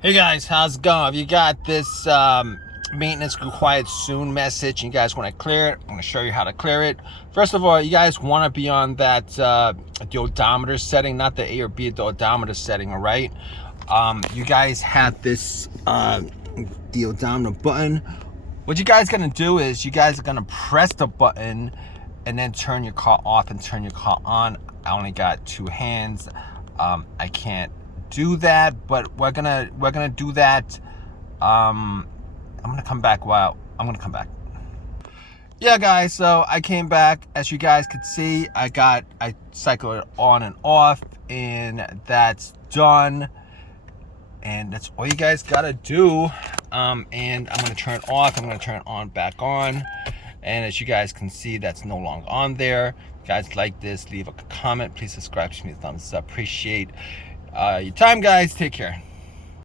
Hey guys, how's it going? If you got this maintenance required soon message and you guys want to clear it, I'm going to show you how to clear it. First of all, you guys want to be on that the odometer setting, not the A or B, the odometer setting, all right? You guys have this the odometer button. What you guys going to do is you guys are going to press the button and then turn your car off and turn your car on. I only got two hands. I can't do that, but we're gonna do that. I'm gonna come back. I'm gonna come back. Yeah, guys, so I came back. As you guys could see, I cycled it on and off, and that's done. And that's all you guys gotta do. And I'm gonna turn it off. I'm gonna turn it on back on. And as you guys can see, that's no longer on there. If you guys like this, leave a comment. Please subscribe, give me a thumbs up. Appreciate your time, guys. Take care.